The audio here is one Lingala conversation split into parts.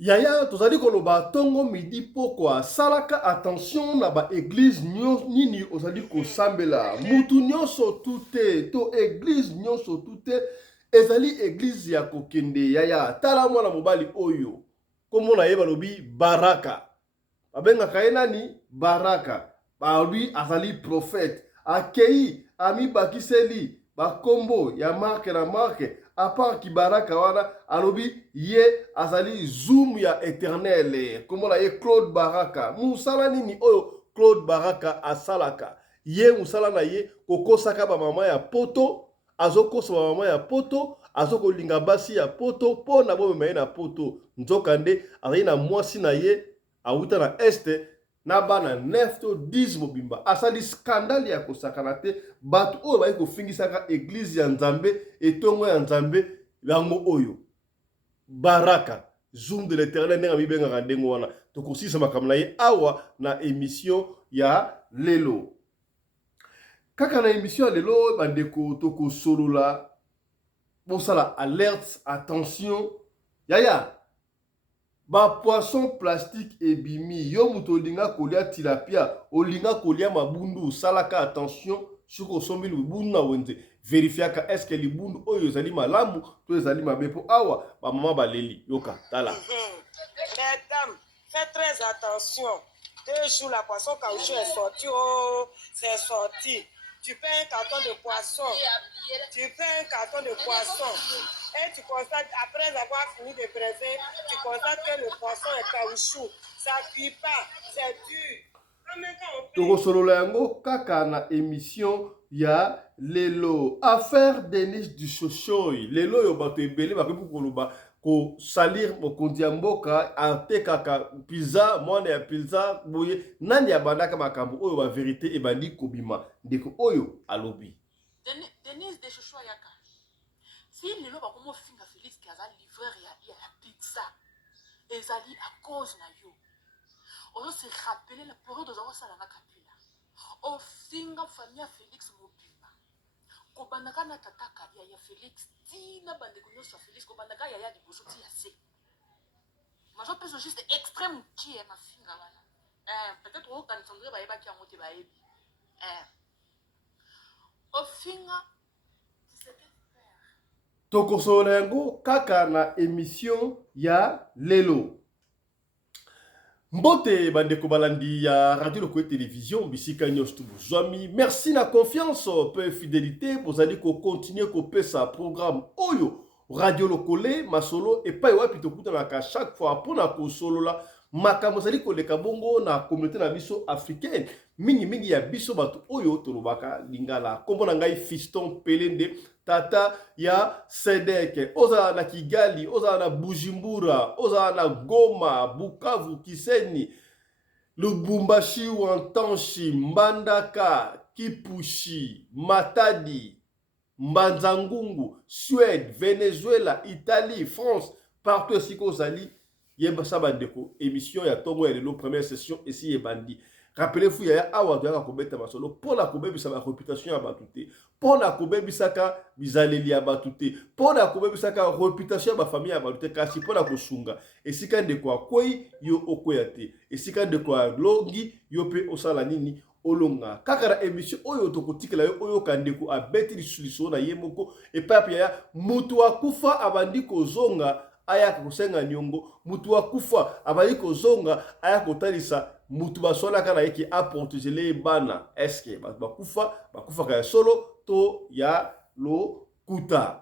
Yaya tozali koloba tongo midi pokwa salaka attention na ba église nini ozali kosambela mutu nyonso tute to église nyonso tute ezali église ya kokende yaya tala mwana mobali oyo kombo na ye balobi Baraka babengaka ye nani Baraka lui azali prophète akei amibakiseli bakombo ya marke na marke apart kibaraka wana alobi ye azali zoom ya éternel kombo na ye Claude Baraka musala nini oyo Claude Baraka asalaka ye musala na ye kokosaka bamama ya poto azokosa bamama ya poto azokolinga basi ya poto mpo na bomema ye na poto nzoka nde azali na mwasi na ye awuta na este na bana 9 to 10 mobimba asali skandale ya kosakana te bato oyo bayi kofingisaka église ya nzambe etongo ya nzambe yango oyo Baraka zoom de l'éternel ndenge mibengaka ndenge wana tokosisa makambo na ye awa na émission ya lelo kaka na émission ya lelo bandeko tokosolola bosala alerte attention yaya ba poisson plastique ebimi yo muto olinga kolia tilapia olinga kolia mabundu salaka attention siko osombi libundu na wenze verifiaka eske libundu oyo ezali malamu to ezali mabe po awa ba mama baleli yoka tala. Mesdames, faites très attention. 2 jours la poisson caoutchouc est sorti, oh, c'est sorti. Tu fais un carton de poisson. Tu fais un carton de poisson. Et tu constates, après avoir fini de presser, tu constates que le poisson est caoutchouc. Ça ne cuit pas, c'est dur. Tokosolola yango kaka na émission ya lelo affaire Denis du Chochoy lelo yo bato ebele bakoki koloba ko salir mokonzi ya mboka atekaka pizza mwana ya pizza boye nani abandaka makambo oyo ba vérité ebandi kobima ndeko oyo alobi Denis de Chochoy yaka si lelo bakomo finga Félix qui a livreur ya pizza ezali à cause na yo on se rappeler la période de Zawa Salana Kapila. Au finga famille Félix Mobimba. Kobandaka na tataka ya Félix. Tina bande kunyo sa Félix. Kobandaka ya di bosoti ya se. Ma je pense juste extrême qui est ma finga là. Peut-être au kan sandre ba yeba ki amote ba yebi. Au finga c'était faire. Tokosolola yango kaka na émission ya lelo. Mbote bandeko balandi ya radio Lokoye télévision bisika nyos tu bozwami merci na confiance pe fidélité bozali ko continuer ko pesa programme oyo radio Lokole masolo et pa wapi tokuta na ka chaque fois pona ko solola makambo zali ko leka bongo na communauté na biso africaine mingi ya biso bato oyo tolobaka lingala kombo na ngai Fiston Pelende tata ya Sedek oza na Kigali oza na Bujumbura oza na Goma Bukavu Kiseni Lubumbashi Wantanshi Mbandaka Kipushi Matadi Mbanzangungu Suède Venezuela Italie France partout ici kozali yeba sabandeko émission ya tongo ya lelo première session ici ebandi. Rappelez-vous yaya awa doyaka kobeta masolo pona kobebisa ba réputation ya batute pona kobebisaka bizaleli ya batute pona kobebisaka réputation ya ba famille ya batute kasi pona kosunga esika ndeko akwei yo okoya te esika ndeko alongi yo pe osala nini olonga kaka na émission oyo tokotikela yo oyo kandeko abeti lisuliso na ye moko epape ya mutu akufa abandi kozonga aya kosenga nyongo mutu akufa abali kozonga aya kotalisa mutu basonaka na yeki a protéger bana eske bakufa ka solo to ya lo kuta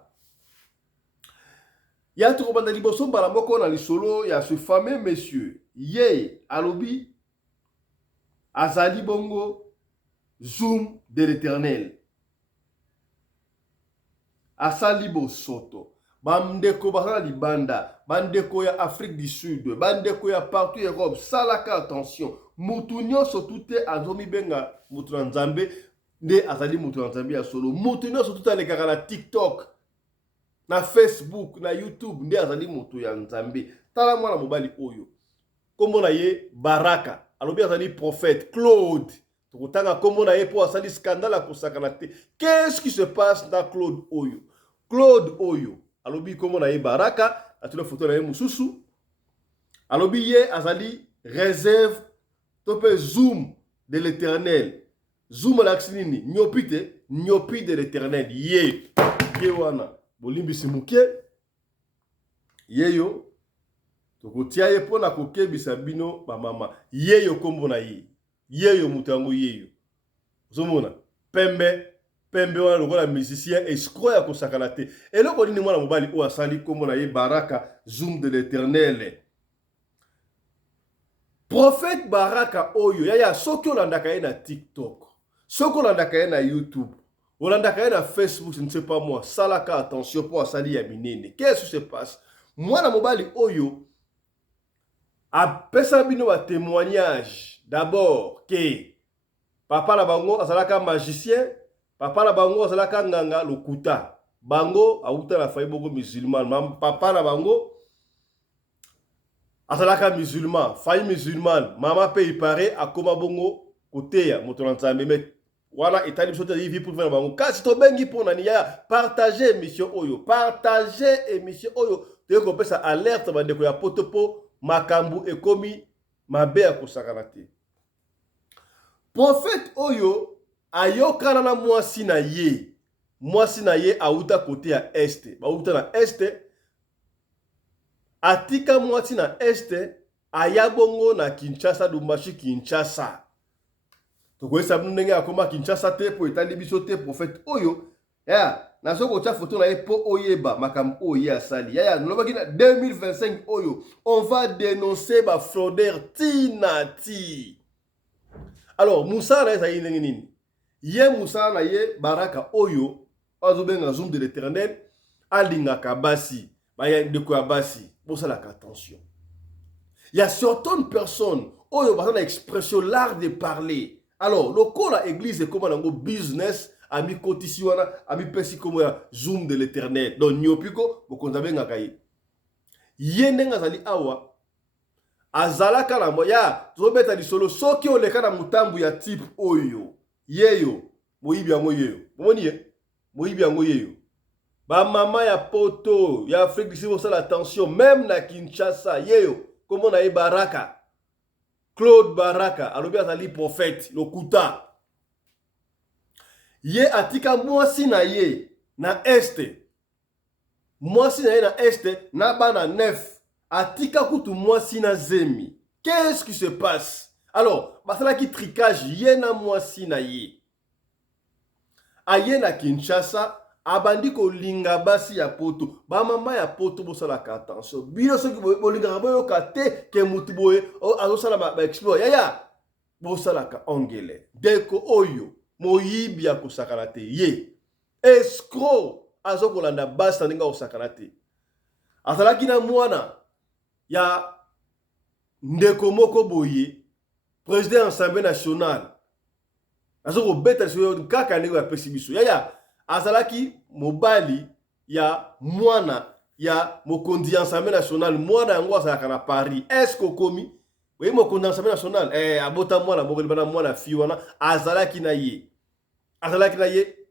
ya to banda liboso mbala moko na lisolo ya ce fameux monsieur ye alobi azali bongo zoom de l'éternel asali bosoto bandeko basala libanda bandeko ya Afrique du Sud bandeko ya partout Europe salaka attention mutu nyonso tute azomi benga mutu na nzambe nde azali mutu na nzambe ya solo mutu nyonso tute alekaka na TikTok na Facebook na YouTube nde azali mutu ya nzambe tala mwana mobali oyo kombo na ye Baraka alobi azali prophète Claude tokotanga kombo na ye po asali scandale akosakana te qu'est-ce qui se passe dans Claude oyo alobi kombo na ye Baraka atuna photo na ye mususu alobi ye azali réserve to pe zoom de l'Éternel. Zoom alakisi nini? Nyopi de l'Éternel. Ye wana bolimbisi muke yeyo tokotia ye pona kokebisa bino bamama. Yeyo kombo na ye. Yeyo mutu yango yeyo. Ozomona pembe wana lokola musicien escroc ya kosakana te. Eloko nini mwana mobali oyo asali kombo na ye Baraka Zoom de l'Éternel. Prophète Baraka oyo yaya soki olandaka ye na TikTok, soki olandaka ye na YouTube, olandaka ye na Facebook, je ne sais pas moi, salaka attention pour asali ya minene. Qu'est-ce qui se passe? Mwana mobali oyo apesa bino ba témoignage d'abord que papa na bango azalaka magicien, papa na bango azalaka nganga lokuta. Bango auta na faiboko musulman, papa na bango azalaka musulman, faille musulman, mama pe ipare akoma bongo koteya moto na nzambe mais wana etali biso te yivi pour faire bango. Kasi to bengi pona ni ya partager émission oyo, te ko pesa alerte bandeko ya potopo makambu ekomi mabe ya kosakana te. Prophète oyo ayokana na mwasi na ye auta kote ya este, bauta na este atika mwasi na este ayabongo na Kinshasa Lumbashi Kinshasa. Tokoyesa ndenge akoma Kinshasa te po etali biso te prophète oyo ya nazoko tia photo na ye po oyeba makambo oyo asali. Ya nolobaki na 2025 oyo on va dénoncer ba fraudeur tinati. Alors Moussa na ezali ndenge nini? Ye Moussa na ye Baraka oyo azobenga Zoom de l'Éternel alingaka basi baya ndeko ya basi. Bosalaka attention. Il y a certaines personnes oyo bazana expression l'art de parler. Alors lokola église comme nango business ami kotisi wana ami pesi comme ya Zoom de l'Éternel. Donc nyopiko bokonzabenga kai. Yende ngazali awa azalaka na moya zobeta lisolo soki oleka na mutambu ya type oyo yeyo moyibi yango yeyo momoni ye moyibi yango yeyo ba mama ya poto ya Afrique du Sud ça l'attention même na Kinshasa yeyo comment na Baraka Claude Baraka alobi azali prophète lokuta ye atika mwasi na ye na este mwasi na ye na este na bana nef atika kutu mwasi na zemi. Qu'est-ce qui se passe? Alors, basala ki tricage ye na mwasi na ye. Aye na Kinshasa, abandi ko linga basi ya poto. Ba mama ya poto bosala ka attention. Bino soki bolinga boyo ka te ke mutu boye azosala ba explore. Ya bosala ka ongele. Deko oyo moyibi ya kosakana te ye. Escroc azokolanda basi ndinga osakana te. Azalaki na mwana ya ndeko moko boye président Assemblée nationale azoko beta so kaka ndeko ya pesi biso ya azalaki mobali ya mwana ya mokondi ya Assemblée nationale mwana yango azalaka na Paris. Est-ce que komi oui mokondi ya Assemblée nationale abota mwana moko bana mwana fi wana azalaki na ye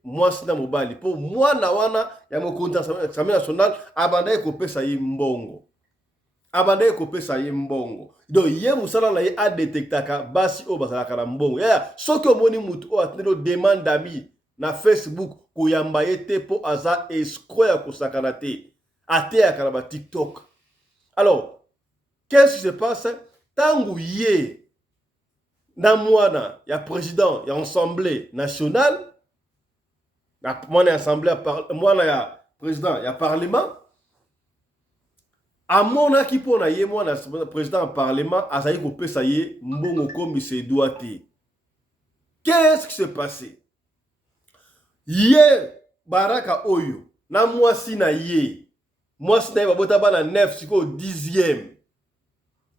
mwasi na mobali po mwana wana ya mokondi ya Assemblée nationale abanda kopesa ye mbongo. Abandé kopesa ye mbongo. Donc ye musala na ye a détectaka basi o bazalaka na mbongo. Ya soki omoni mutu o atendo demande d'amis na Facebook koyamba ye te po aza escroc ya kosakana te. Ate ya karaba TikTok. Alors, qu'est-ce qui se passe? Tangu ye na mwana ya président ya assemblée nationale, na mwana ya assemblée mwana ya président ya parlement amona ki pona ye mwana président en parlement azali ko pesa ye mbongo komi se doit te. Qu'est-ce qui s'est passé? Ye Baraka oyo na mwasi na ye babota bana 9 siko 10e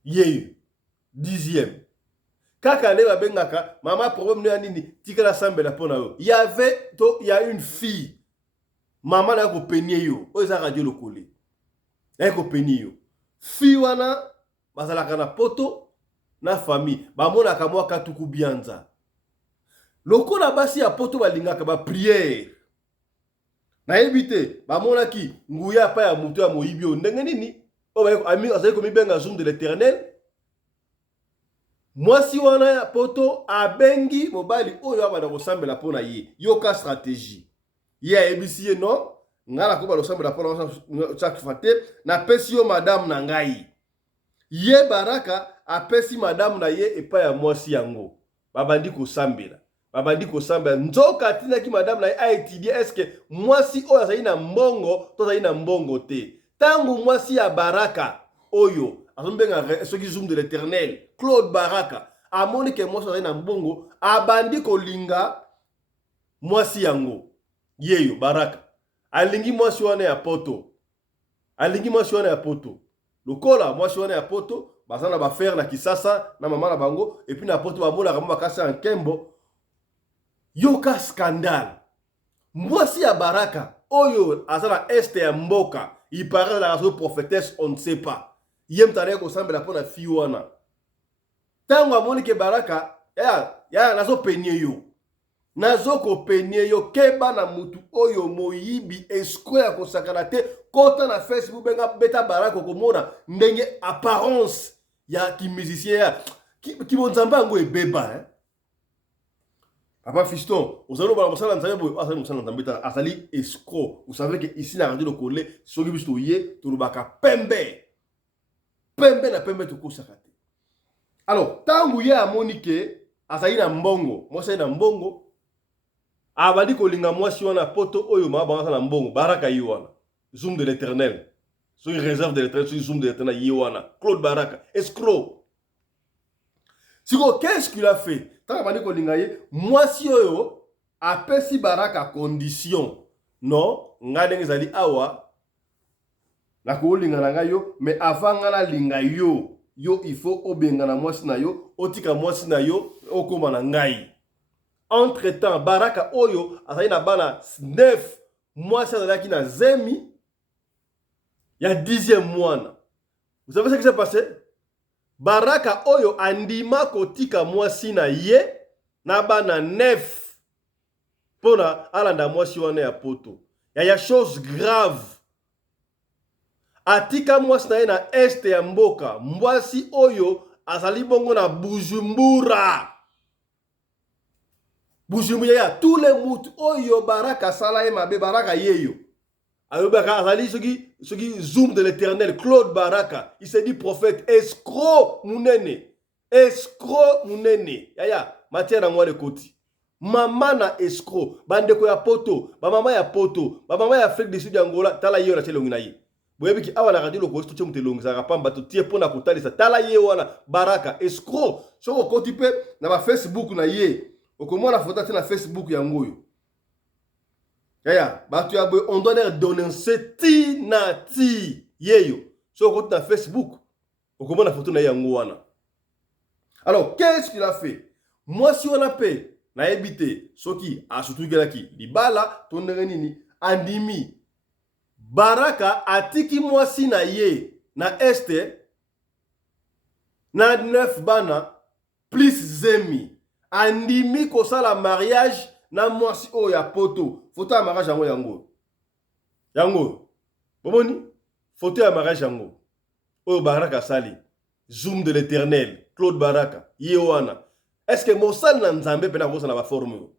ye 10e kaka le babengaka mama problème no ya nini tikala sambela pona yo. Il y a une fille mama na ko penye yo oza radio lokole eko peni yo fi wana bazalaka na poto na famille bamonaka mwa katuku bianza lokola basi ya poto balingaka ba prière na ebite bamonaki nguya pa ya mutu ya moyibi o ndenge nini ami azali komi benga zoom de l'éternel. Mwasi wana ya poto abengi mobali oyo abana kosambela pona ye. Yoka stratégie. Ye ayebisi ye non, ngala ko ba kosambela pona chaque fate na pesi yo madame na ngai. Ye Baraka apesi madame na ye epa ya mwasi yango. Babandi kosambela. Babandi kosambela. Nzoka tina ki madame na ye a étudier est-ce que mwasi oyo azali na mbongo to azali na mbongo te. Tangu mwasi ya Baraka oyo azombenga soki zoom de l'éternel Claude Baraka amoni ke mwasi azali na mbongo abandi kolinga mwasi yango yeyo Baraka alingi mwasi wana ya poto. Alingi mwasi wana ya poto. Lokola mwasi wana ya poto bazana ba faire na Kisasa na mama na bango et puis na poto bamona kama bakasa en Kembo. Yoka scandale. Mwasi ya Baraka oyo azana este ya mboka. Il paraît la raison prophétesse, on ne sait pas. Yem tane ko sambela pona fiwana. Tango amoni ke Baraka ya nazo penye yo. Nazo ko penye yo keba na mutu oyo moyibi escroc ya kosakana te kota na Facebook benga beta Baraka komona ndenge apparence ya ki musicien ya ki bonzamba ngo ebeba hein. Papa Fiston, vous allez voir ça dans Azali escroc. Vous savez que ici la radio de Kolé, soki biso yé, to lobaka pembe. Pembe na pembe to ko sakate. Alors, tangu ya Monique, azali na mbongo, moi c'est na mbongo. Abandi kolinga mwasi wana poto oyo mabanga na mbongo, Baraka yiwana. Zoom de l'éternel. So une réserve de l'éternel, so zoom de l'éternel yiwana. Claude Baraka, escroc. Siko, qu'est-ce qu'il a fait? Tant que ko lingaye, mwasi oyo apesi Baraka condition. Non, ngade ngezali awa na ko linga na yo, mais avant ngala linga yo, yo il faut obenga na mwasi na yo, otika mwasi na yo okoma na ngai. Entre-temps, Baraka oyo azali na bana 9 mwasi azalaki na zemi ya 10e mois. Vous savez ce qui s'est passé? Baraka oyo andima kotika mwasi na ye na bana 9 pona alanda mwasi wana ya poto. Ya chose grave. Atika mwasi na ye na este ya mboka. Mwasi oyo azali bongo na Bujumbura. Bujumbura ya tous les mutu oyo Baraka sala ye mabe Baraka yeyo. Ayobaka azali soki zoom de l'éternel Claude Baraka, il s'est dit prophète escroc munene. Escroc munene. Yaya, matière na ngwa koti. Mama na escroc, bandeko ya poto, ba mama ya poto, ba mama ya Afrique du Sud Angola, tala yo na chelongi na ye. Boyebi ki awa na radio loko sto chemu telongi za pamba to tie pona kotalisa tala ye wana Baraka escroc. Soko koti pe na ba Facebook na ye. Okomona photo na Facebook ya ngoyo. Yaya, on doit leur donner ce ti yeyo. So on na Facebook. On commence la photo na yangoana. Alors, qu'est-ce qu'il a fait? Moi si on a payé, na ebité, soki a surtout gelaki, libala, tonere nini, andimi. Baraka atiki mwasi na ye, na este, na 9 bana, plus zemi. Andimi kosala mariage na mwasi o ya poto. Photo ya mariage yango yango. Yango. Bomoni? Photo ya mariage yango. Oyo Baraka sali. Zoom de l'éternel. Claude Baraka. Yewana. Est-ce que Mosal na Nzambe pena kosa na ba forme?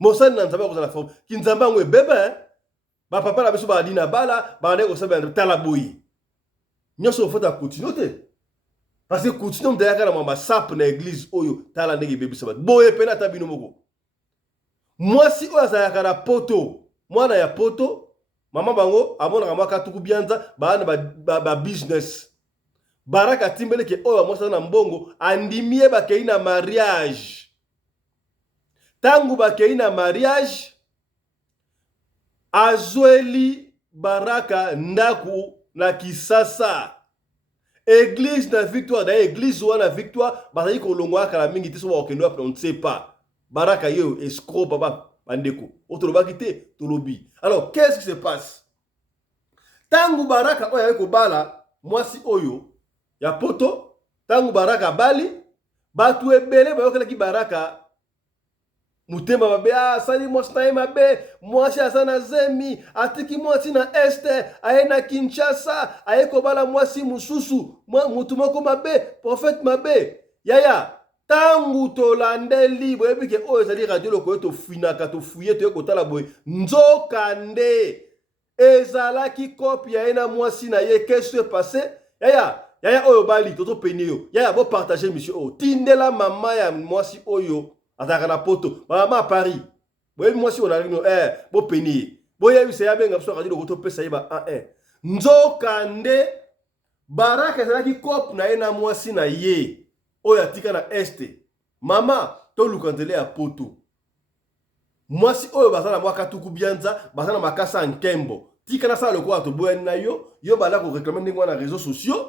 Mosal na Nzambe kosa na forme. Ki Nzambe ngo bebe hein? Ba papa na biso ba dina bala, ba ne kosa ba tala boyi. Nyoso photo ya continue te. Parce que continue ndeyaka na mamba sap na église oyo tala ndenge bebe sabat. Boye pena tabino moko. Mwasi oyo azalaka na poto, mwana ya poto, mama bango amonaka mwaka tuku bianza baana ba business. Baraka timbeleke oyo mwasi na mbongo andimie bakei na mariage. Tangu bakei na mariage azweli Baraka ndaku na Kisasa. Église na victoire, da église wana victoire, bazali kolongwa kala mingi te so ba okendo on ne sait pas. Baraka yo escroc papa bandeko. Otolobaki te tolobi. Alors qu'est-ce qui se passe? Tangu Baraka oyo ko bala mwasi oyo ya poto, tangu Baraka bali batu ebele bayokela ki Baraka mutema mabe asali mwasi na ye mabe mwasi aza na zemi atiki mwasi na este aye na Kinshasa aye kobala mwasi mususu mutu moko mabe prophète mabe yaya tangu tolandeli boyebi ke oyo ezali radio lokoyo tofinaka tofuye toye kotala boye nzokande ezalaki kopi ya ye na mwasi na ye qu'est-ce qui s'est passé yaya oyo bali toto pene yo yaya bo partager monsieur oyo tindela mama ya mwasi oyo ataka na poto mama à Paris boyebi mwasi oyo nalino bo pene ye boyebi se yabenga biso radio lokoyo topesa ye ba 1-1 nzokande baraka ezalaki kopi na ye na mwasi na ye oyo atika na este mama toluka nzela ya poto mwasi oyo baza na mwaka tuku bianza baza na makasa nkembo tika na sala lokola toboyani na yo bala ko réclamer ndenge wana réseaux sociaux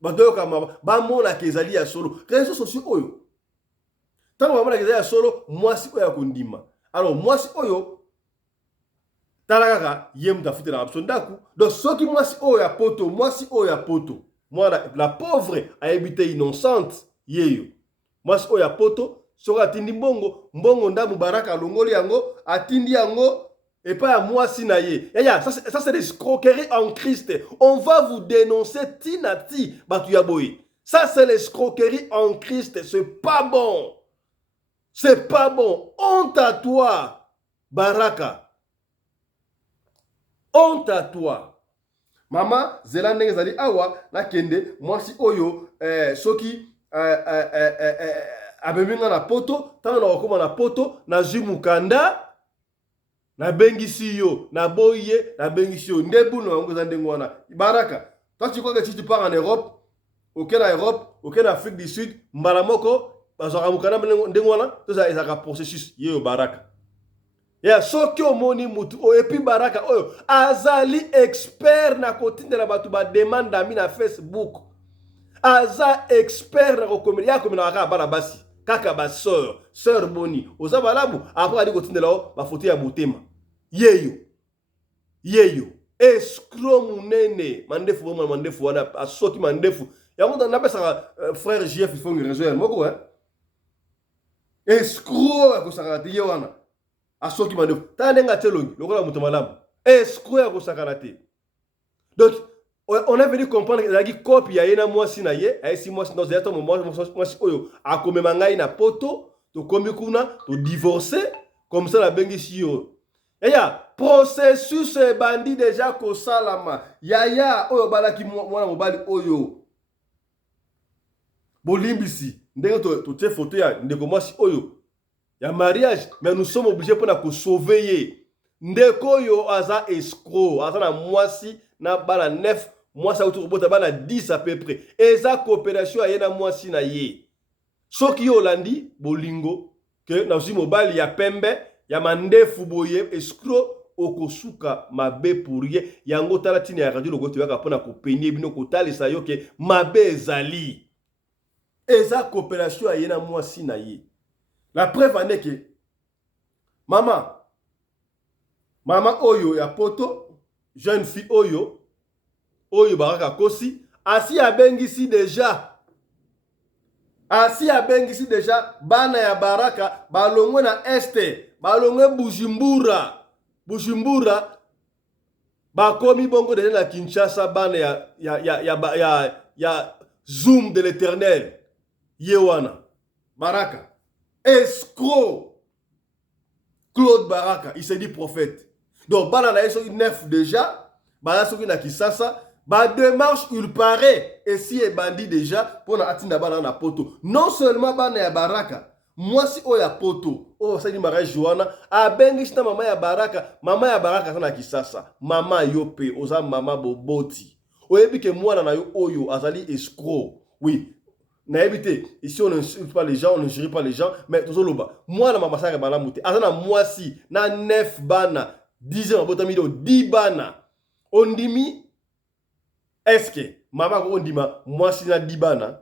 bato kama bamona ke ezali ya solo réseaux sociaux oyo tango bamona ke ezali ya solo mwasi oyo akondima alors mwasi oyo tala kaka ye mutu afutela na biso ndaku donc soki mwasi oyo ya poto mwana la pauvre ayebi te innocente yeyo mwasi oyo ya poto soki atindi mbongo ndamu baraka alongoli yango atindi yango et pas à moi sinaye. Ça c'est l'escroquerie en Christ. On va vous dénoncer tinati batuyaboy. Ça c'est l'escroquerie en Christ. C'est pas bon. C'est pas bon. Honte à toi, Baraka. Honte à toi. Mama, zelande ngezali awa na kende mwasi oyo soki abeminga na poto, tanga na wakoma na poto na zimukanda na bengisi yo na boye na bengisi yo ndebu na wango za ndengo wana Baraka toi tu crois que si tu pars en Europe auquel en Europe auquel en Afrique du Sud mbala moko bazaka mukana ndengo wana to za ezaka processus yo Baraka ya soki omoni mutu o epi Baraka oyo azali expert na kotindela batu ba demande ami na Facebook aza expert na kokomela komela ka bana basi kaka ba sœur boni oza balabu après ali kotindela o ba photo ya motema yeyo escroc munene mandefu wana asoki mandefu yango na pesa frère JF il faut une raison moko escroc akosaka te ye wana asoki mandefu tandenga telongi lokola moto malamu escroc akosaka te donc on a venu comprendre que la copie ya yena mwasi na ye ayesi mwasi dans zeta mwasi oyo akomema ngai na poto to kombi kuna to divorcer comme ça la bengisi yo processus bandi déjà ko salama yaya oyo balaki mwana mobali oyo bolimbisi ndenge to tie photo ya ndeko mwasi oyo ya mariage mais nous sommes obligés pour na ko sauver ye ndeko yo aza escroc aza na mwasi na bana 9 mwasi auto robota bana 10 à peu près eza coopération ayena mwasi na ye soki yo landi bolingo que na usi mobali ya pembe ya mandefu boye escroc okosuka mabe pour ye yango tala tini ya radio logoto yaka pona ko peigner bino ko talisa yo ke mabe ezali eza coopération ayena mwasi na ye la preuve en est que mama oyo ya poto jeune fille oyo Baraka kosi asi abengisi déjà bana ya Baraka balongwe na este balongwe Bujumbura bakomi bongo déjà na Kinshasa bana ya Zoom de l'Éternel yewana Baraka escroc Claude Baraka il s'est dit prophète donc bana na yeso 9 déjà bana soki na Kisasa ba démarche il paraît et si est bandit déjà pour na atinda bana na poto non seulement bana ya Baraka mwasi oya poto sali mariage Joana abengi ta mama ya Baraka sana Kisasa mama yo pe oza mama boboti oyebi ke mwana na yo oyo azali escroc oui na éviter ici on n'insulte pas les gens on ne juge pas les gens mais tozoloba mwana mama saka bana muté azana mwasi na 9 bana 10 ans botami do 10 bana ondimi est-ce que mama ko ondima mwasi na 10 bana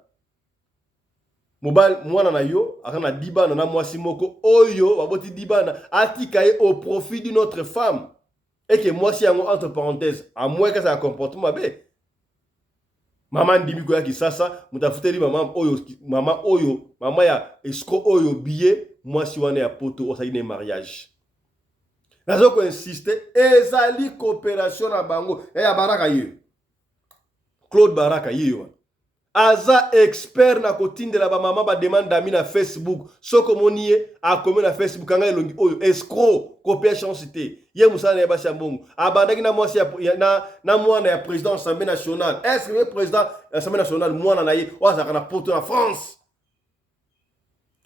mobile mwana na yo akana 10 bana na mwasi moko oyo baboti 10 bana atika ye au profit d'une autre femme et que mwasi yango entre parenthèses à moins que ça comportement bé mama ndimi ko ya Kisasa mutafuteli mama oyo mama ya escroc oyo billet moi si wana ya poto osali ne mariage. Nazo ko insister ezali coopération na bango ya Baraka yo. Claude Baraka yo. Aza expert na kotindela ba mama ba demande d'amis na Facebook. Soko monie a commun na Facebook anga elongi oyo escroc coopération cité. Ye musana ya basi mbongo. Abandaki na mwasi na mwana ya président Assemblée nationale. Est-ce que le président Assemblée nationale mwana na ye oza na poto na France?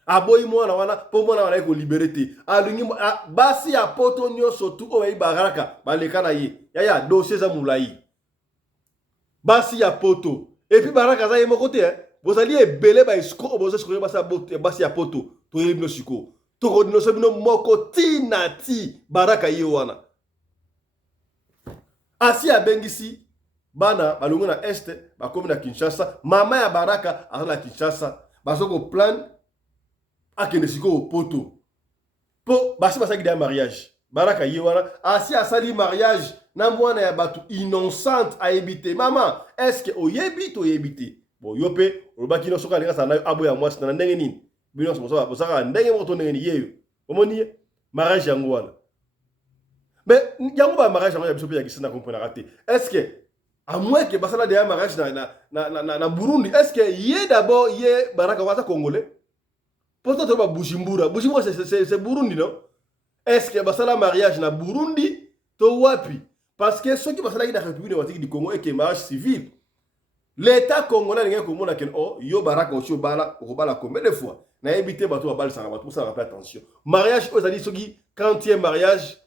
Aboyi mwana wana po mwana wana ko liberté. Alungi basi ya poto nyoso tu oyo Baraka baleka na ye. Ya dossier za mulai. Basi ya poto. Et puis Baraka za yemo côté hein. Vous alliez belé ba escroc bozo escroc basi ya poto. To yebno siko. To ko dino sabino moko tinati Baraka ye wana. Asi ya bengisi bana balungu na este ba komi na Kinshasa. Mama ya Baraka azala Kinshasa. Bazoko plan akende siko poto. Po basi basaki da mariage. Baraka ye wana asi asali mariage. Na mwana ya batu innocente a ebité. Maman, est-ce que oyebi to yebité? Bon, yope, olobaki no soka linga sana abo ya mwasi na ndenge nini? Bino soka bosaka ndenge moto ndenge ni yeyo. Omoni mariage yango wana. Mais yango ba mariage yango ya biso pe ya kisina comprendre raté. Est-ce que à moins que basala de mariage na Burundi, est-ce que yé d'abord yé Baraka wata congolais? Peut-être ba Bujumbura. Bujumbura c'est Burundi non? Est-ce que basala mariage na Burundi to wapi? Parce que ceux qui passent dans la République démocratique du Congo et qui est mariage civil, l'État congolais n'est pas comme oh yo Baraka aussi bala robala combien de fois n'a évité bateau à balle ça va tout ça rappelle attention. Mariage aux alliés ceux qui quand il y a mariage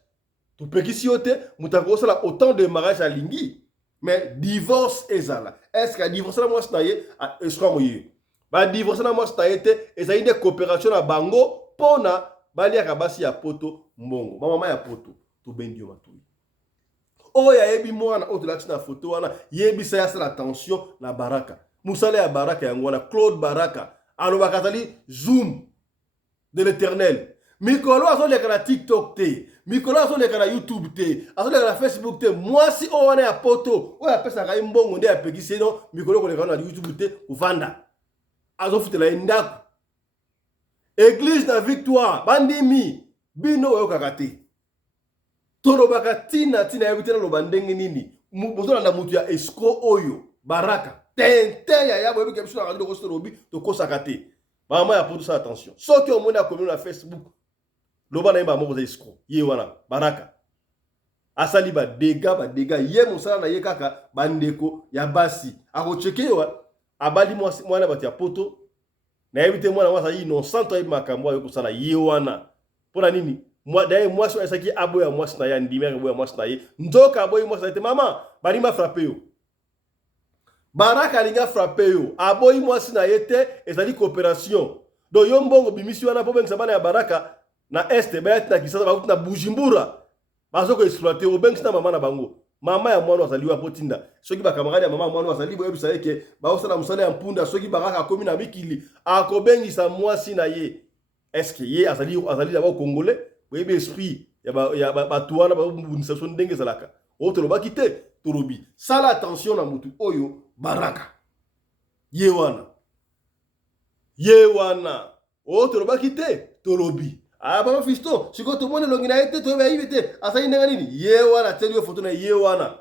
tout petit sioté mutako ça autant de mariage à lingi mais divorce ezala. Est-ce que divorce là moi c'est est-ce qu'on y ba divorce là moi c'est été ezali des coopération à bango pona bali akabasi ya poto mbongo mama ya poto to bendio matu. Oh ya yebi mwana oto lati na photo wana yebi sa ya la tension na Baraka. Musale ya Baraka yango wana Claude Baraka aloba katali zoom de l'Éternel. Mikolo azo leka na TikTok te. Mikolo azo leka na YouTube te. Azo leka na Facebook te. Mwasi o wana ya poto. O ya pesa ka mbongo nde ya pekisi no mikolo ko leka na YouTube te uvanda. Azo futela ndako. Église na Victoire bandimi bino oyo kakate. Torobaka tina yabitena loba ndenge nini mubozola na mutu ya escroc oyo Baraka tente ya yabo yebi kebiso na radio ko robi to kosaka te mama ya poto sa attention soki o mona komi na Facebook loba na yeba moko za escroc ye wana Baraka asali ba dega ye musala na ye kaka bandeko ya basi akochekewa abali mwana bati ya poto na yebite mwana wasa innocent to makambo yo kusala ye wana pona nini moi d'ailleurs moi so esaki aboya moi na ya ndimere aboya moi na ye ndoka aboya moi na te mama bali ma frapper yo Baraka linga frapper yo aboyi moi na ye te ezali coopération do yo mbongo bimisi wana po bengisa bana ya Baraka na este ba na kisasa ba na Bujumbura bazoko exploiter o bengisa mama na bango mama ya mwana azali wa potinda soki ba kamarade ya mama mwana azali boyo bisa yeke ba osala musala ya mpunda soki Baraka komi na mikili akobengisa moi na ye est-ce que ye azali d'abord congolais oui, esprit, il y a batouana, une station dengue zalaka. Autre le bakite, torobi. Ça la attention na mutu oyo Baraka. Yewana. Autre le bakite, torobi. Ah papa fiston, si ko to monde longina été to ba yibete, asa indenga nini? Yewana teli photo na yewana.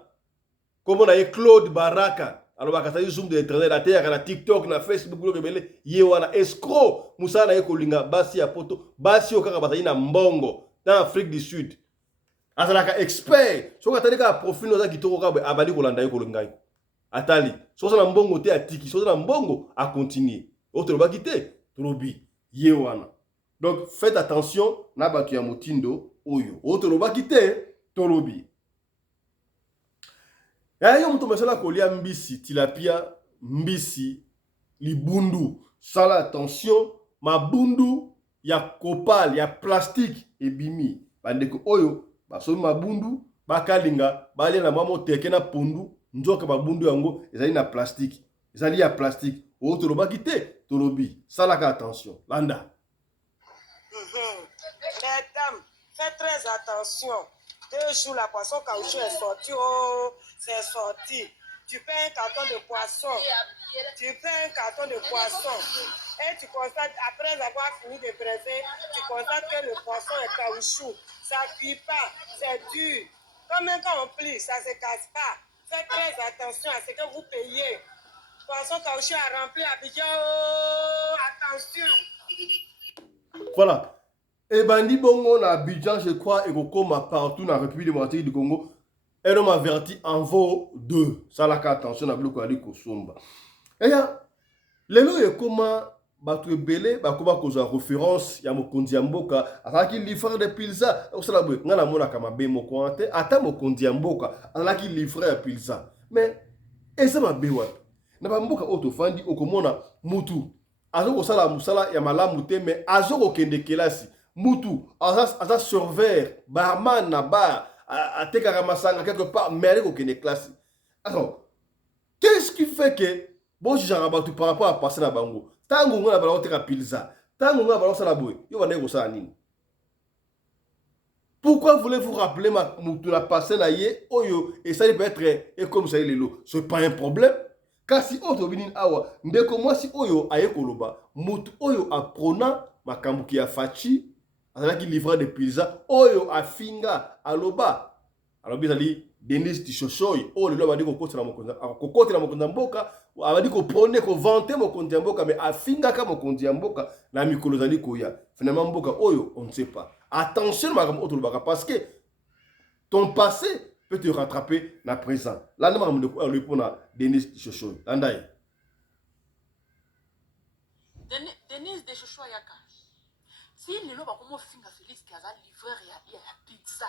Comme na ye Claude Baraka. Alors bakata zoom de l'Éternel la terre na TikTok na Facebook lo rebele yewana escroc musala ye kolinga basi ya poto basi okaka bazali na mbongo dans Afrique du Sud azalaka expert soka talika profil no za kitoko kabwe abali kolanda ye kolinga atali sosa na mbongo te atiki sosa na mbongo a continuer autre ba kité trobi yewana donc faites attention na batu ya motindo oyo autre ba kité torobi. Yo mutu mesala kolia mbisi tilapia mbisi libundu sala attention mabundu ya kopal ya plastique ebimi bandeko oyo basomi mabundu bakalinga bali na mamo teke na pundu nzoka babundu yango ezali na plastique ezali ya plastique o tolobaki te tolobi salaka attention landa. Mesdames, faites très attention. 2 jours, la poisson caoutchouc est sortie. Oh, c'est sorti. tu paies un carton de poisson. Tu paies un carton de poisson. Et tu constates, après avoir fini de presser, tu constates que le poisson est caoutchouc. Ça ne cuit pas, c'est dur. Comme quand on plie, ça ne se casse pas. Faites très attention à ce que vous payez. Poisson caoutchouc à remplir à Abidjan. Oh, attention. Voilà. Et bandi bongo na Abidjan, je crois, et Kokoma partout dans la République démocratique du Congo. Elle m'a averti en vaut 2. Ça la attention à bloquer ali Kosomba. Et ya, lelo et comment batu ebele bakoba koza référence ya mokonzi ya mboka azalaki livreur de pizza osala boye nga na mona kama be moko ante ata mokonzi ya mboka azalaki livreur ya pizza mais eza mabe wapi na bamboka oyo tofandi okomona mutu azokosala mosala ya malamu te mais azokokende kelasi mutu aza serveur barman na bar atekaka masanga quelque part mais ali kokende classe. Alors qu'est-ce qui fait que bon jijanga bato par rapport à passer na bango tango nga na bala oteka pizza tango nga na bala osala boye yo bana kosala nini? Pourquoi voulez-vous rappeler mutu na passé na ye oyo esali peut-être et comme ça lelo c'est pas un problème kasi oyo tobini awa ndeko mwasi oyo aye koloba mutu oyo aprona makambo ki ya faci azalaki livreur de pizza oyo afinga aloba alobi ezali Denis Tishoshoi oyo lelo abandi kokotela mokonzi ya mboka abandi koprone kovante mokonzi ya mboka mais afingaka mokonzi ya mboka na mikolo ezali koya finalement mboka oyo on ne sait pas. Attention makambo oyo tolobaka parce que ton passé peut te rattraper na présent. Là na makambo ndeko alobi mpona Denis Tishoshoi landa ye. Denis Tishoshoi yaka si lelo bakomofinga Félix ki aza livreur ya pizza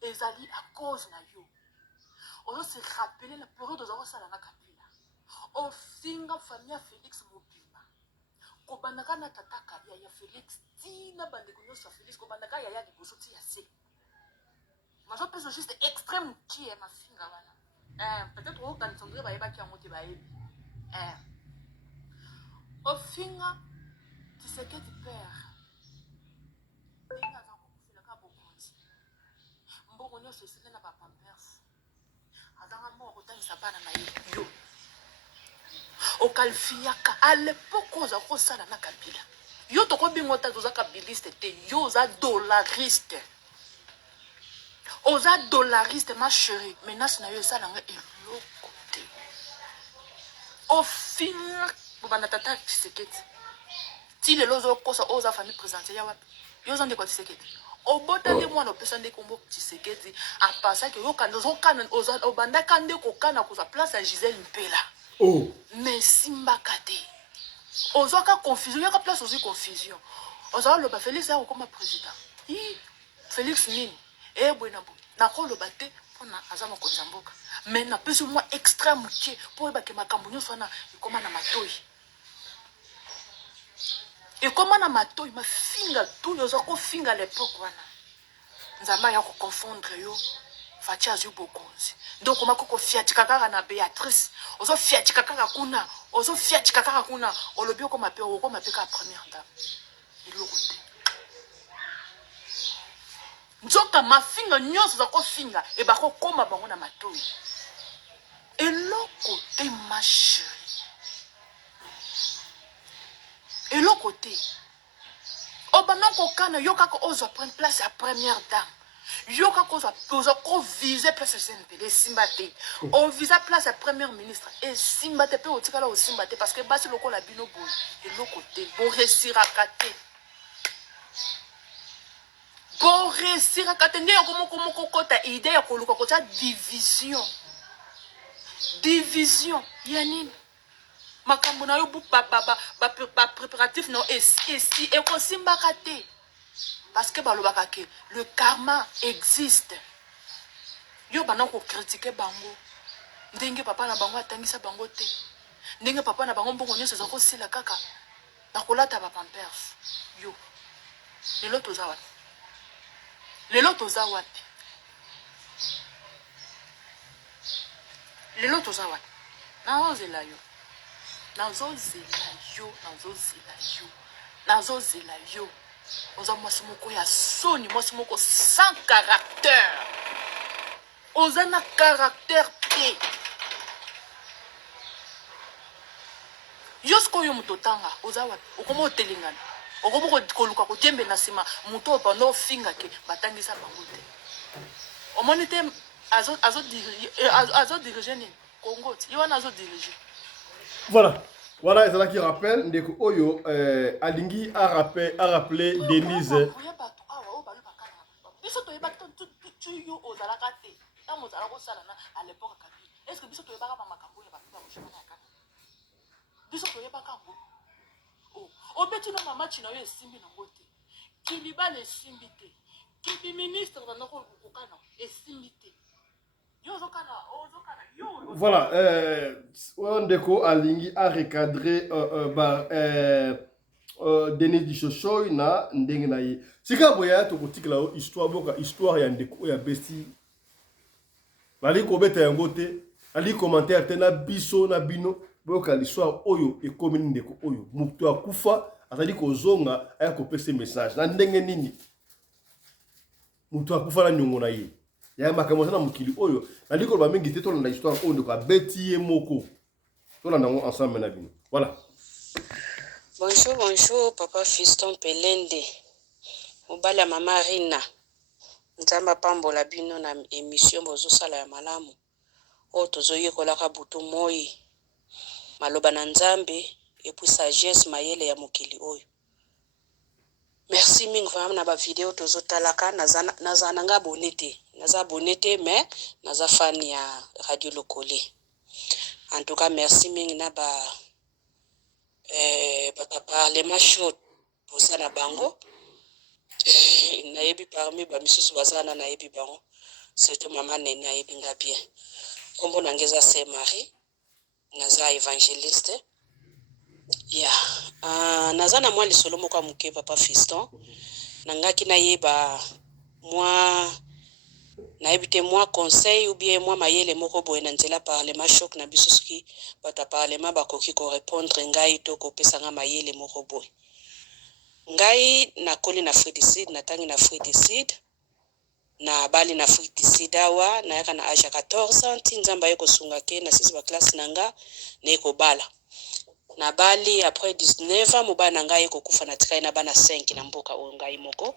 ezali à cause na yo ozo se rappeler la période ozakosala na kabila ofinga famille ya Félix mobimba kobandaka na tataka ya Félix tina bandeko nyonso ya Félix kobandaka ya liboso ti ya se mazopesa juste extrême qui est mafinga wana peut-être okanisa ndenge bayebaki yango te bayebi ofinga Tshisekedi père ndenge aza kokufelaka bokonzi mbongo nyonso esili na bapampers azanga moko kotangisa bana na yo okalifiaka à l'époque oza kosala na kabila yo tokobingo ta toza kabiliste te yo oza dollariste ma chérie menace na yo esalanga eloko te ofinga bobanda tata Tshisekedi ti lelo ozokosa oyo oza famille présidentielle ya wapi yo oza ndeko ya Tshisekedi obotandi mwana opesa nde kombo Tshisekedi apasaki ozokana obandaka nde kokana kozwa place ya Gisèle Mpela mais simbaka te ozwaka confusion yaka place ozwi confusion ozala loba Félix ya kokoma président Félix nini boye na boye nakoloba te mpona aza mokonzi ya mboka mais napesi mwa extrême mokie mpo oyebake makambo nyonso wana ekoma na matoi ekoma na matoi mafinga tu yo oza kofinga l'époque wana nzambe ya koconfondre yo faci azwi bokonzi donc omako kofiatika kaka na Béatrice ozofiatika kaka kuna olobi okoma mpe ka première dame eloko te nzoka mafinga nyonso oza kofinga ebakokoma bango na matoi eloko te ma chérie eloko te obanda kokana yo kaka ozwa place ya première dame yo kaka oza kovise place ya CNPD esimba te ovisa place ya première ministre esimba te mpe otikala osimba te parce que basi lokola bino boye eloko te boresiraka te nde yakomoko kota ide ya koluka kotia division ya nini makambo na yo préparatif na esi ekosimbaka te parce que balobaka ke le karma existe yo bana kocritique bango ndenge papa na bango atangisa bango te ndenge papa na bango mbongo nyonso eza kosila kaka na kolata bapampers yo lelo toza wapi nazozela yo oza mwasi moko ya soni mwasi moko sans caractère oza na caractère te Yosko yo mutotanga ozawa okomo telingana okomo koluka ko jembe na sima muto pano finga ke batangisa bangote omonite azo diriger ni Congo ti wana azo diriger. Voilà, c'est là qui rappelle ndeko oyo alingi a rappelé Denise biso to yebaka tu yo ozalaka te tango ozala kosala na à l'époque Kabila est-ce que biso to yebaka ba makambo ya bato ba moshimana ya kaka biso to yebaka ngo obeti no mama china yo esimbi nango te kiliba le simbi te kibi ministre na ko kokana esimbi te yo ozokana yo. Voilà, ndeko alingi a recadrer Denis Dishoshoi na ndenge na ye sika boya to kotikela histoire ya ndeko ya besti bali ko beta yango te ali commentaire te na biso na bino boka l'histoire oyo ekomi ndeko oyo mutu akufa azali kozonga aya kopesa message na ndenge nini mutu akufa na nyongo na ye ya makambo na mukili oyo ali ko ba mingi te to na histoire oyo ndeko abeti ye moko to na nango ensemble na bino. Voilà. Bonjour, Papa Fiston Pelende. Mobala Mama Rina. Nzamba pambola bino na émission bozo sala ya malamu. O tozoye kolaka butu moi. Maloba na nzambe et puis sagesse mayele ya mokili oyo. Merci mingi vraiment na ba vidéo tozo talaka nazana nga bonete. Naza bonete mais naza fan ya Radio Lokole. En tout cas merci mingi na ba parlement chaud pour ça na bango nayebi parmi ba misusu bazana nayebi bango surtout maman nene nayebi nga bien kombo nangeza c'est Marie naza évangéliste nazana mwa lisolo moko amuke Papa Fiston nangaki nayeba nayebi te moi conseil ou bien moi mayele moko boye na nzela parlement choc na biso soki bato parlement bakoki ko répondre ngai to kopesa nga mayele moko boye ngai nakoli na Afrique du Sud natangi na Afrique du Sud na bali na Afrique du Sud awa nayaka na âge ya 14 ans ti nzamba ye kosunga ke na sisi ba classe nanga ne kobala na bali après 19 ans mobala nanga ye kokufa na tikai na bana 5 na mboka oyo ngai moko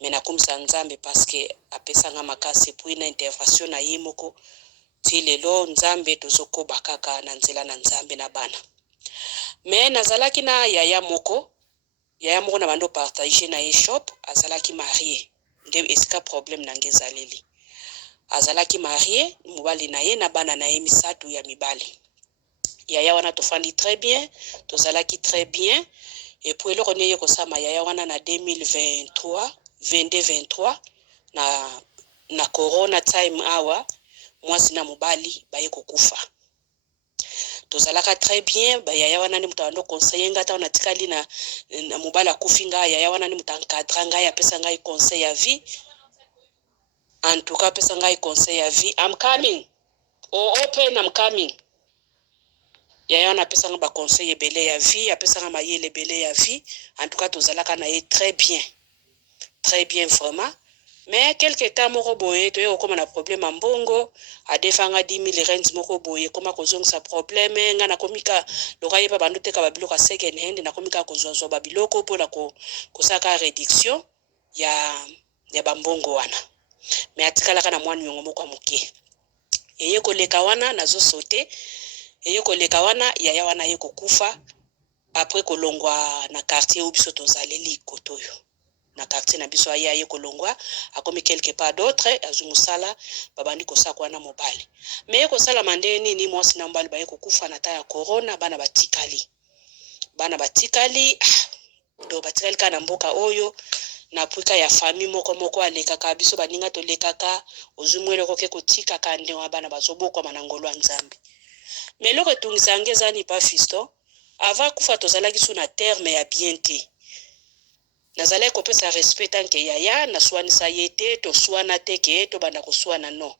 mais nakumisa nzambe parce que apesa nga makasi puis na intervention na ye moko ti lelo nzambe tozokoba kaka na nzela na nzambe na bana mais nazalaki na yaya moko na bando partager na ye shop azalaki marié nde esika problème na ngezaleli azalaki marié mobali na ye na bana na ye misatu ya mibali yaya wana tofandi très bien tozalaki très bien et puis eloko neye kosama yaya wana na 2023 na corona time awa mwasi na mobali baye kokufa tozalaka très bien yaya wana ni mutando conseiller nga ta na tikali na mobali akufi nga yaya wana ni mutankadra nga ya pesa nga conseil ya vie en tout cas pesa nga conseil ya vie I'm coming I'm coming yaya wana pesa nga ba conseil ebele ya vie apesa nga mayele ebele ya vie en tout cas tozalaka na ye très bien vraiment mais quelque temps moko boye to yo koma na problème mbongo adefanga 10,000 rents moko boye koma kozongisa problème nga na komika lokaye pa bandu teka babiloko second hand na komika kozonzo babiloko pona kosaka réduction ya bambongo wana mais atikala kana mwani yongo moko amuke eye koleka wana nazo sauter eye koleka wana yaya wana ye kokufa après kolongwa na quartier ubiso tozaleli kotoyo na quartier na biso aya ye kolongwa akomi quelque part d'autre azumusala babandi kosakwa na mobali mais kosala mande nini mwasi na mbali baye kokufa na ta ya corona bana batikali do batikali kana mboka oyo na puika ya famille moko alekaka biso baninga tolekaka ozumwele koke kotika kande wa bana bazobokwa manangolo nzambe mais loko tungisa ngezani pa Fiston ava kufa tozalaki su na terme ya bien te nazalaki kopesa respect tanke yaya na swanisa yete to swana teke to banda kuswana no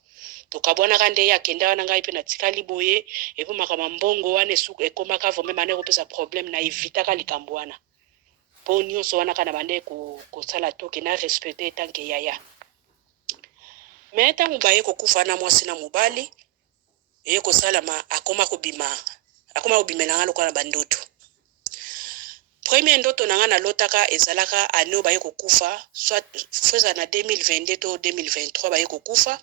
tokabwana kande ya kenda wana ngai pe na tikali boye epo makama mbongo wana esuku ekomaka vome mane kopesa problème na evita ka likambo wana po nyonso wana kana bande kosala toke na respecter tanke yaya mais tangu baye kokufa na mwasi na mobali eye kosala akoma kobimela nga lokola bandoto Premier ndoto nanga na lotaka ezalaka ane baye kokufa soit feza na 2022 to 2023 baye kokufa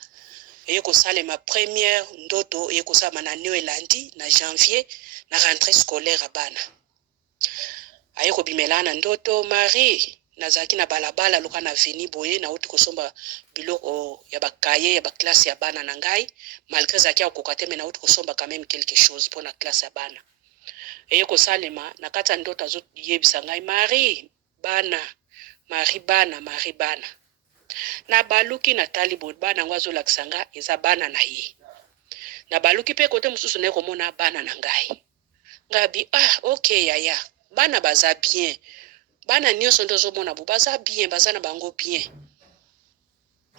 eye kosalema première ndoto eye kosalama na neo elandi na janvier na rentrée scolaire abana aye kobimela na ndoto Marie nazaki na balabala loka na veni boye na uti kosomba biloko ya bakaye ya baklasse ya bana na ngai malgré zaki akoka te mais na uti kosomba quand même quelque chose pour la classe ya bana eye kosalema na kati ya ndoto azoyebisa ngai Marie bana na baluki na tali boye bana ngo azolakisa nga eza bana na ye na baluki pe kote mosusu naye komona bana na ngai ngabi ok yaya bana baza bien bana nyonso ndozomona bo baza bien baza na bango bien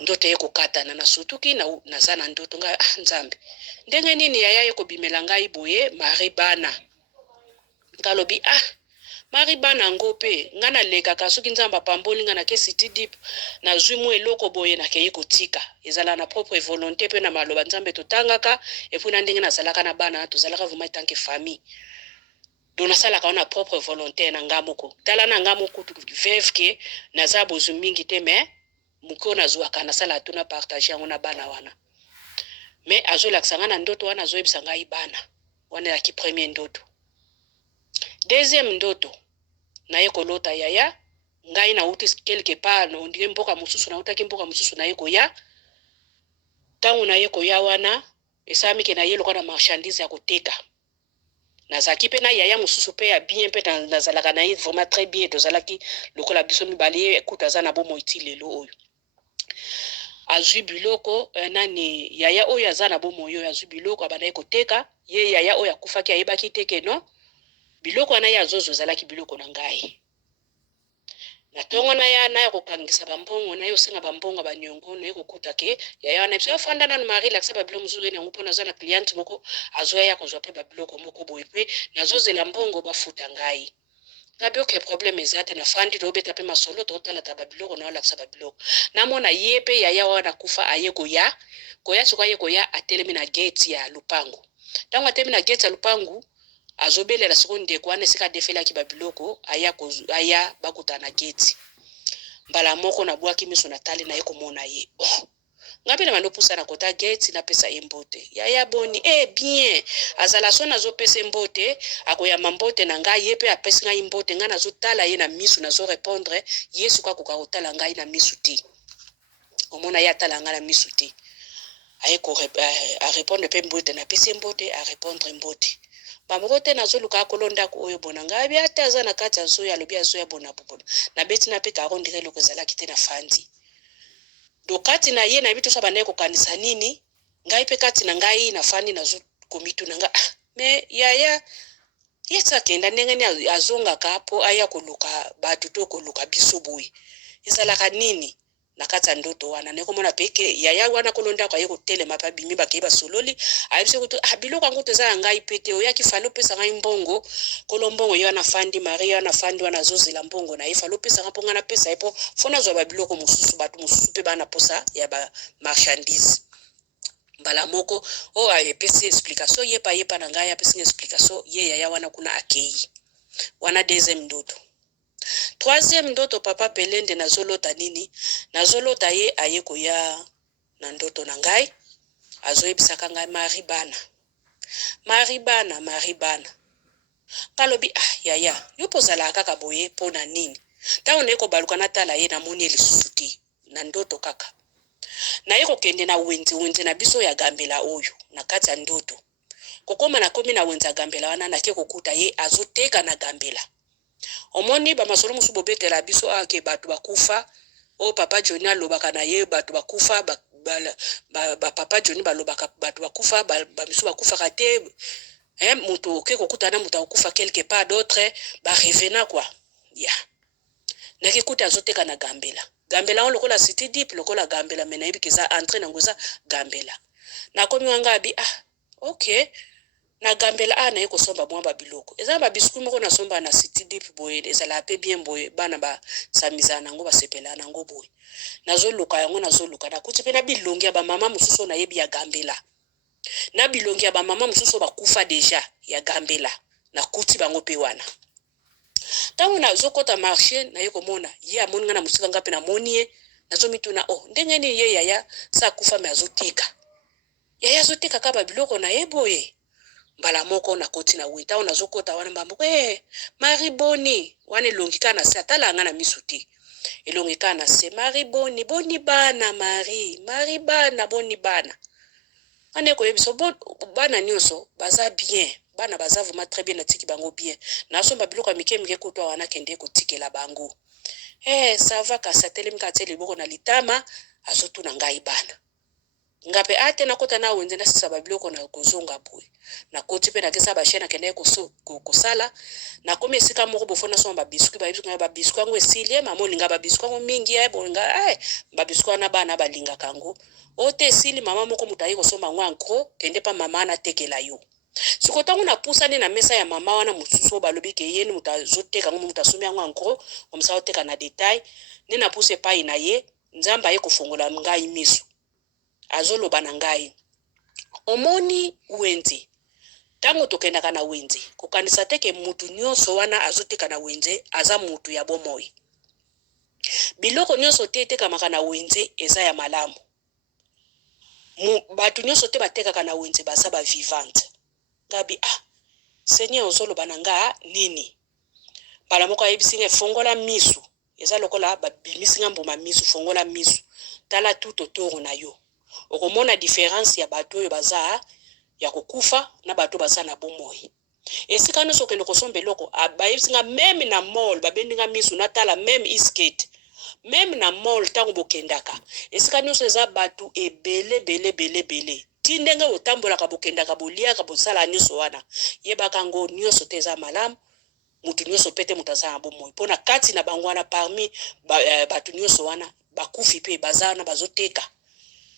ndoto ye kokatana na sutuki naza na ndoto ngai nzambe ndenge nini yaya ye kobimela ngai boye Marie bana kalobi Marie bana ngo pe ngana leka kasuki nzamba pamboli ngana ke city deep na zwimu eloko boye na keye kotika ezala na propre volonté pe na maloba nzambe totangaka epuna ndenge na salaka na bana tozalaka vraiment tant que famille dona salaka na propre volonté na ngamoko tala na ngamoko tu veuve ke naza bozu mingi te mais muko na zuaka na sala tuna partager ngona bana wana mais azolakisa ngana ndoto wana azoyebisa ngai bana wana ya ki premier ndoto. Deuxième ndoto na ye kolota yaya ngai na uti quelque part no ndike mboka mususu na utaki mboka mususu na ye koya tangu na ye koya wana esami ke na ye lokola marchandise ya koteka nazaki pe na yaya mususu pe ya bien pe nazalaka na ye vraiment très bien tozalaki lokola biso mibali ekuta za na bomo itilelo oyo azwi biloko nani yaya oyo aza na bomo oyo azwi biloko abana ye koteka ye yaya oyo akufaki ayebaki teke no biloko na ya zozo zalaki biloko na ngai na tongo na ya kokangisa bambongo na yo senga bambongo banyongo na kokuta ke ya na biso fanda na Marie lakisa ba biloko muzuri na ngupo na zana client moko azoya ya kozwa pe ba biloko moko boye pe na zozela mbongo bafuta ngai ngabi ok problème ezate na fandi do beta pe masolo to tala ta ba biloko na lakisa ba biloko na mona ye pe ya wana kufa aye koya siko aye koya atelemi na gate ya lupango tango atelemi na gate ya lupango azobelela sekonde kwana sika defela ki babiloko aya bakuta na gate mbala moko na bwaki miso na tali na ye komona ye ngapi na manopusa na kota gate na pesa embote yaya boni bien azala so nazo pesa embote akoya mambote na ngai ye pe apesa ngai embote ngana zo tala ye na misu nazo répondre yesu kwa kokotala ngai na misu ti omona ya tala ngai na misu ti aye ko a répondre pe embote na pesa embote a répondre embote bamokote nazoluka kolonda ko oyo bona ngabi ata za na kati azo ya lobi azo ya bona bona na beti na pe ka rondire loko zala kite na fandi do kati na ye na bitu saba naye ko kanisa nini ngai pe kati na ngai na fandi nazo komitu na nga me yaya yetsa kenda ndenge ni azonga kapo aya koluka batu to koluka biso boye ezala kanini na kati ndoto wana ne komona peke yaya wana kolonda kwa yeko telema pa bimi bakeba sololi ayebise kutu biloko ngo teza ngai pete oya kifalo pesa ngai mbongo kolombongo yo na fandi Maria na fandi wana zozela mbongo na ifalo pesa ngaponga na pesa ipo fona zo ba biloko mususu batu mususu pe bana posa ya ba marchandise mbala moko ayepesi explication yepa na ngai apesi explication ye yaya wana kuna akei wana deuxième ndoto. Troisième ndoto papa pelende nazolota nini nazolota ye aye koya na ndoto na ngai azoyebisaka ngai Marie bana kalobi yaya yupo zala kaka boye pona nini tango neko baluka na tala ye na moni lisusu te na ndoto kaka na ye kokende na wenzi na biso ya gambela oyo na kati ya ndoto kokoma na komi na wenza gambela wana na ke kokuta ye azoteka na gambela omoni ba masolo musu bobetela biso ke batu bakufa papa Johnny alobaka na ye batu bakufa ba papa Johnny balobaka batu bakufa ba biso bakufa kate muto ke kokuta na muto akufa quelque part d'autre ba revena quoi na ke kuta azoteka na gambela on lokola city deep lokola gambela mena ibikiza entrer na ngoza gambela na komi wanga abi okay na gambela na yeko somba mwa babiloko eza ba biskuit moko na somba na city deep boye ezala pe bien boye bana ba samizana ngo basepela na ngo boye nazoluka yango nazoluka na kuti pe na bilongi ya ba mama mususu na yebi ya gambela na bilongi ya ba mama mususu bakufa deja ya gambela na kuti bango pe wana Tango na zokota marché na yeko mona ye amoni nga na musika ngape na monie nazo mituna oh ndenge ni ye yaya sa kufa me azotika yaya azotika ka babiloko na ye boye mbala moko na koti na wita ona zokota wana mbambo Marie Boni wana elongika na se atala nga na misuti elongika na se Marie Boni boni bana Marie bana boni bana ane ko yebiso bana nyonso baza bien bana baza vraiment très bien atiki bango bien na somba biloko ya mike kutwa wana kende kotikela bango ça va ka satelemi ka tele boko na litama azotuna ngai bana ngape ate na kota na wenze na sisa babiloko na kozonga boye na koti pe na kesa ba chaîne kende kosala na komi esika moko bofona somba biscuit ba biscuit ngo esilie mama linga ba biscuit ngo mingi bonga ba biscuit na bana balinga kango ote esili mama moko mutayi kosomba ngo ankro kende pa mama na tekela yo sikotango na pusani na mesa ya mama wana mususu balobi ke yeni mutazoteka ngo mutasomya ngo ankro omsa oteka na detail ni na puse pai na ye nzamba ye kufungola ngai miso azoloba na ngai omoni wenze tango tokenda kana wenze kokanisa teke mutu nyonso wana azoteka na wenze aza mutu ya bomoi biloko nyonso teka makana wenze eza ya malamu batu nyonso te bateka na wenze baza ba vivante ngabi Seigneur ozoloba na nga nini bala moko ayebisinga fongola misu eza lokola babimisinga mbuma misu fongola misu tala tout autour na yo okomona différence ya bato oyo baza ya kokufa na bato baza na bomoi esika nyonso okende kosomba eloko bayebisinga meme na mall babendinga misu na tala meme iskate meme na mall tango bokendaka esika nyonso eza bato ebele tindenge otambolaka bokendaka boliaka bosala nyonso wana yebaka ngo nyonso te eza malamu mutu nyonso pete mutaza na bomoi mpona kati na bango wana parmi bato nyonso wana bakufi pe baza wana bazoteka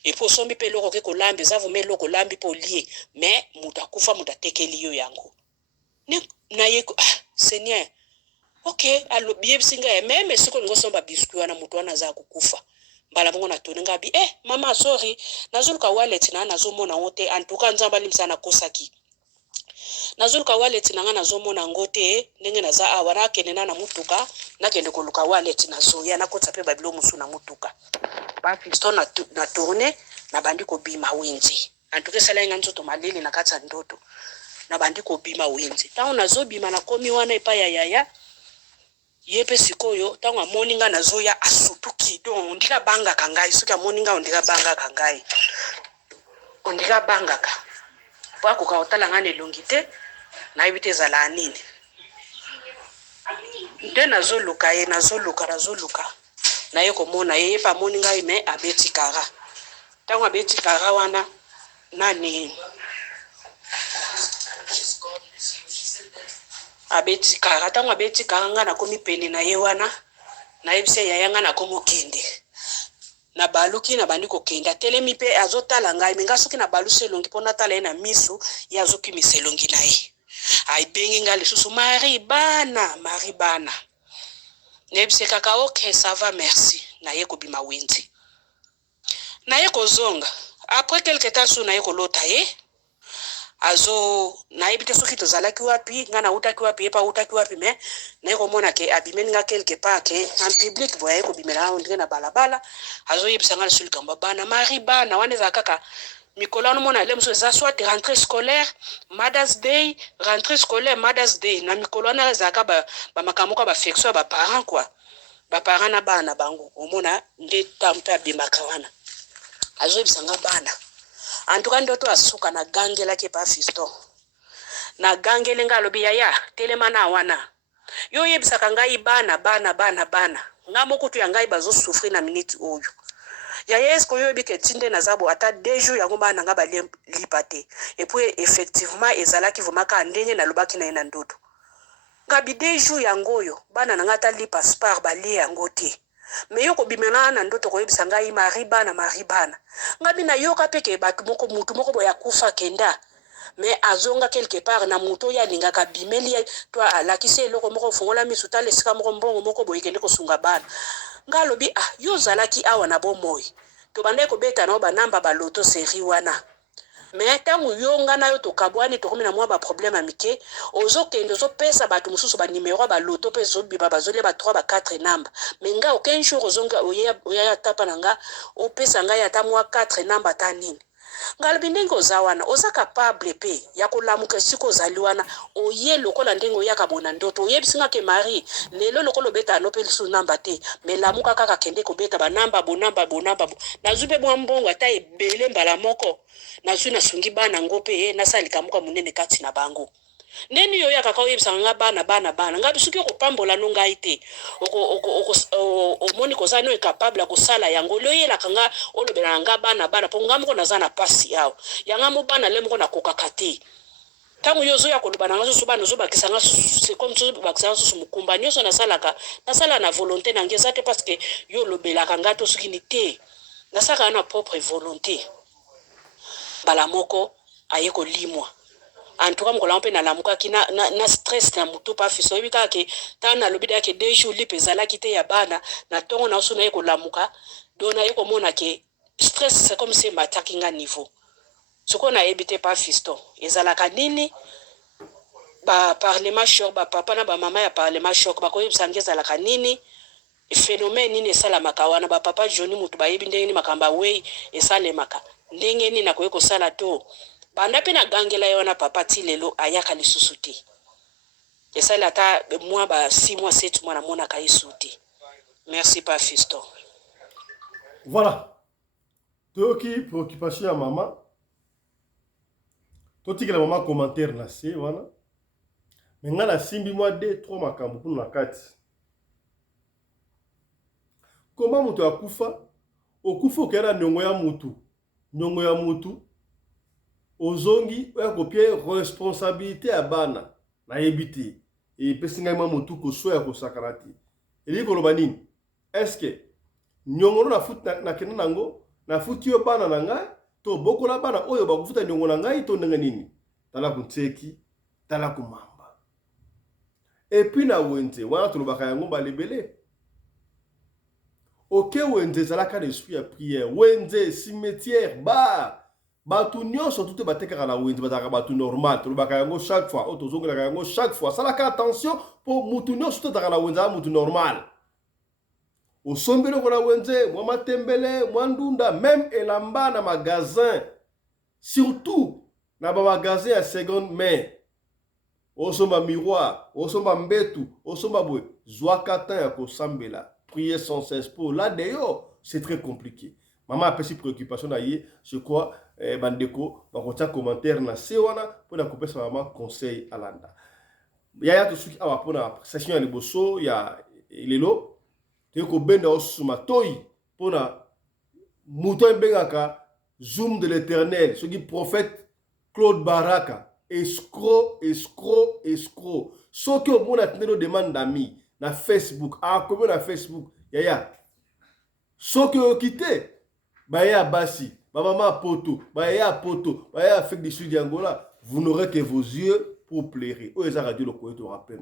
epo sombi pe loko ke kolambi eza vome loko lambi po lie me mutu akufa mutu atekeli yo yango na ye Seigneur ok alo biyebisinga ya meme siko ngosomba biskuit wana mutu wana za kukufa mbala bongo na toni ngabi mama sorry nazuluka wallet na nazomona ngote antuka nzamba limsana kosaki nazuluka wallet na nga nazomona ngote ndenge naza awa nakende na mutuka nakende koluka wallet nazoya nakotsa pe babilo musu na mutuka ba fisto na tourner na bandi ko bima wenzi antuka sala nga nzoto malili na katsa ndoto na bandi ko bima wenzi tango nazobima na komi wana epa ya yaya yepe sikoyo tango amoni nga nazoya asutuki don ondika banga kangai soki amoni nga ondika banga kangai ondika banga ka pa ko ka otala nga nelongite na ibite zala nini nde nazoluka na ye komona ye pa moni nga me abeti kara tango abeti kara wana nani abeti kara tango abeti kara nga na komi pene na ye wana na yebise yaya nga na komo kende na baluki na bandi ko kenda telemi pe azotala ngai menga soki na baluse longi pona tala na misu ya azoki miselongi na ye ai bengi nga lisusu Marie bana nebise kaka ok ça va merci na ye ko bima wenzi na ye ko zonga après quelque temps so na ye ko lota ye azo na yebite soki tozalaki wapi nga na utaki wapi epa utaki wapi me na ye ko mona ke abimeni nga quelque part ke en public boye ko bimela ndenge na balabala azo yebisa nga sulika mbana Marie bana wane za kaka Mikola no mona le mso za soit rentrée scolaire Mother's Day na Mikola na za ka ba makamoka ba affection ba parents quoi ba parents na bana bango omona nde tampa bimaka wana azo yebisa nga bana antuka ndoto asuka na gangela ke pa fisto na gangele ngalobi yaya telema na wana yo yebisa ngai bana ngamo kutu ya ngai bazo souffrir na minute oyo ya yesko yo bike tinde na zabo ata 2 jours yango bana nga ba lipate et puis effectivement ezalaki vomaka ndenge na lobaki na ina ndoto ngabi 2 jours yango yo bana nga ta lipa spar ba li yango te me yoko bimena na ndoto ko yebisa ngai Marie bana ngabi na yoka peke mutu moko boya kufa kenda me azonga quelque part na muto ya lingaka bimeli to alakise loko moko fongola misuta lesika moko mbongo moko boyekende kosunga bana ngalobi yo zalaki awa na bomoi to bande ko beta no banamba baloto série wana mais ntango yo nga na yo tokabwani tokomi na mwa baproblème amike ozokende ozopesa bato mosusu banimero ya baloto mpe ezobima bazolia ba 3 ba 4 namba mais nga aucun jour ozonga oya tapa na nga opesa ngai ata mwa 4 namba ata nini ngalobi ndenge oza wana oza capable pe ya kolamuka esika ozali wana oye lokola ndenge oyaka bona ndoto oyebisinga ke mari lelo lokola obeta ano mpe lisusu namba te me lamuka kaka kende kobeta banamba bonamba nazwi mpe mwa mbongo ata ebele mbala moko nazwi nasungi bana ngo mpe nasala likamuka monene kati na bango ndeni yo yakaka oyebisaka nga bana ngabi soki okopambola no ngai te omoni koza no incapable ya kosala yango loyelaka nga olobela nga bana mpo nga moko naza na pasi yawo yanga mo bana le moko nakokaka te ntango yo ozoya koloba na nga susu bana ozobakisa nga comme ozobakisa nga susu mokumba nyonso nasala na volonté na nge eza te parce que yo olobelaka nga to soki ni te nasalaka na propre volonté bala moko aye kolimwa en tout cas mokolo mpe nalamukaki na stress na motu pa fiso oyebi kaka ke ntango nalobi dake 2 jours lipe ezalaki te ya bana na ntongo na oso naye kolamuka do naye komona ke stress c'est comme si mataki nga niveau sikoyo nayebi te pa fisto ezalaka nini baparlement choc bapapa na bamama ya parlement choc bakoyebisa nge ezalaka nini phénomène nini esalamaka wana bapapa joni motu bayebi ndenge nini makambo awei esalemaka ndenge nini nakoki kosala to banda pe na gangela yo na papa ti lelo ayaka lisusu te esali ata mwa ba 6 mois 7 mois namonaka yesu te merci pa fisto voilà toyoki préoccupation ya mama totikela mama commentaire na se wana me nga nasimbi mwa 2-3 makambo kuna na kati koma moto akufa okufa okela niongo ya mutu ozongi oya kopie responsabilité ya bana nayebi te epesi ngai mwa motu kosoya kosakana te eliki koloba nini eske niongo no nakende nango nafuti yo bana na ngai to bokola bana oyo bakofuta niongo na ngai to ndenge nini tala kunteki tala kumamba epuis na wenze wana tolobaka yango balebele oke wenze ezalaka na esprit ya prière wenze cimetière batu nyonso tout batekaka na wenze bazalaka batu normal tolobaka yango chaque fois oyo tozongelaka yango chaque fois salaka attention po mutu nyonso tozalaka na wenze mutu normal osombeli oko na wenze mwa matembele mwa ndunda même elamba na magasin surtout na bamagasin ya seconde main osomba miroir osomba mbetu osomba boye zwaka temps ya kosambela prier sans cesse pour là d'ailleurs c'est très compliqué maman apesi préoccupation na ye je crois bandeko bakotia commentaire na se wana mpona kopesa mama conseil alanda yaya tosuki awa mpona session ya liboso ya lelo toyei kobenda osusu matoi mpona moto ebengaka zoom de l'éternel soki prophète Claude Baraka escroc soki omona tindelo demande d'ami na Facebook akomi na Facebook yaya soki okite baya basi Bamama poto, baya poto, baya Afrique du Sud d'Angola, vous n'aurez que vos yeux pour plairer. Oh, les radio le koyo to rappel.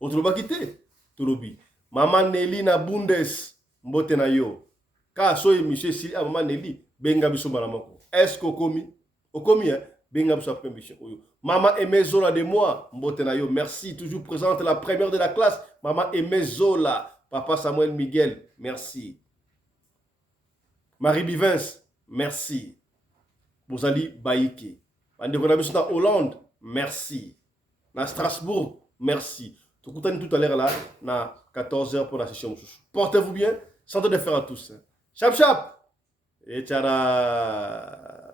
Autre ba kité, tolobi. Maman Nelly na Bundes, mbote na yo. Ka so monsieur si maman Nelly, benga biso malamako. Est-ce okomi hein, benga biso après mission. Maman Aimé Zola de moi, mbote na yo. Merci, toujours présente la première de la classe. Maman Aimé Zola, papa Samuel Miguel, merci. Marie Bivens, merci. Bozali Baïke. Bande Konamisu na Hollande, merci. Na Strasbourg, merci. Tout à l'heure là, na 14h pour la session. Portez-vous bien. Santé de faire à tous. Chap chap. Et tchara.